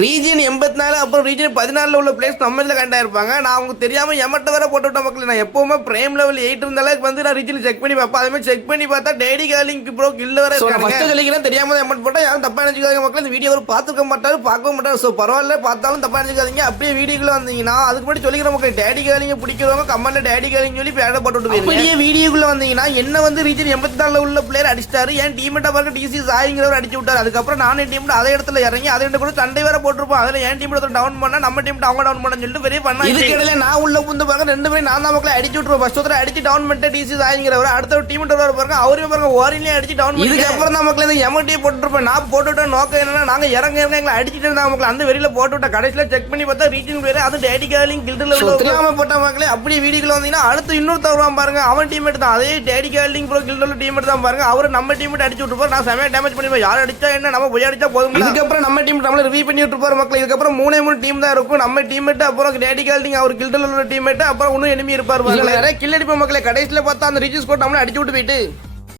Region 84 அப்புறம் region 14 உள்ள place நம்ம இதில் கண்டா இருப்பாங்க. நான் அவங்க தெரியாமல் எமட்ட வேற போட்டு விட்ட மக்கள். நான் எப்பவுமே பிரேம் லெவல் 8 இருந்தாலும் வந்து நான் ரீஜன் செக் பண்ணி பார்ப்பேன். அதே மாதிரி செக் பண்ணி பார்த்தா டேடி காலிங் ப்ரோ கில்ல வர ஃபர்ஸ்ட் சொல்லிக்கிறேன். தெரியாம எமட் போட்டா யாரும் தப்பா நினைச்சுக்காதீங்க மக்கள். இந்த வீடியோ பார்த்துக்க மாட்டாரு, பார்க்கவும் மாட்டாரு. ஸோ பரவாயில்ல, பார்த்தாலும் தப்பா நினைச்சுக்காதீங்க. அப்படியே வீடியோக்குள்ள வந்தீங்கன்னா அதுக்கு முன்னாடி சொல்லிக்கிற மக்கள் டேடி காலிங்க பிடிக்கிறவங்க கமெண்ட்ல டேடி காலிங் சொல்லி பேட போட்டு விட்டு அப்படியே வீடியோக்குள்ள வந்தீங்கன்னா என்ன வந்து ரீஜன் 84 உள்ள பிளேயர் அடிச்சிட்டாரு. ஏன் டீமெட்டா பார்க்க டிசி சாயிங்கிறவர் அடிச்சு விட்டாரு. அதுக்கப்புறம் நானே டீம் அதே இடத்துல இறங்கி அதே கூட சண்டை வேற போட்டுருப்போம். அதில் ஏன் டவுன் பண்ணா நம்ம டீம் அவங்க டவுன் பண்ண சொல்லிட்டு பெரிய பண்ணா. இதுக்கு இடையில நான் உள்ள புந்து பாருங்க, ரெண்டு பேரும் நான் தான் மக்களை அடிச்சு விட்டுருவோம். ஃபர்ஸ்ட் ஒருத்தர் அடிச்சு டவுன் பண்ணிட்டு டிசி சாயிங்கிறவர் அடுத்த டீம் பாருங்க அவரையும் பாருங்க ஓரிலே அடிச்சு டவுன் பண்ணி இதுக்கப்புறம் தான் மக்களை இந்த எமட்டியை போட்டுருப்பேன். நான் போட்டுவிட்ட நோக்கம் என்னன்னா நாங்க இறங்க எங்களை அடிச்சுட்டு இருந்தா மக்களை அந்த வெறியில போட்டு விட்ட கடைசியில செக் பண்ணி பார்த்தா ரீச்சிங் பேரு அது டேடி காலிங் கில்டுல தெரியாம போட்ட மக்களே. அப்படியே வீடியோக்குள்ள வந்தீங்கன்னா அடுத்து இன்னொருத்தர் வருவான் பாருங்க, அவன் டீம்மேட் தான் அதே டேடி காலிங் ப்ரோ கில்டுல டீம்மேட் தான் பாருங்க. அவரு நம்ம டீம்மேட் அடிச்சு விட்டுருப்போம். நான் செமையா டேமேஜ் பண்ணிப்போம். யார் அடிச்சா என்ன நம்ம போய் அடிச்சா போதும். இதுக்கப்புறம் நம்ம டீம் நம்மள ரிவ்யூ பண்ணி விட்டுருப்பாரு மக்கள். இதுக்கப்புறம் மூணே டீம் தான் இருக்கும். நம்ம டீம்மேட் அப்புறம் டேடி காலிங் அவர் கில்டுல உள்ள டீம்மேட் அப்புறம் இன்னும் எனிமி இருப்பாரு. நிறைய கில் அடிப்போம் மக்களை. கடைசியில பார்த்தா அந்த ரீச்சஸ் கோட் நம்மள அடிச்சு விட்டு போயிட்டு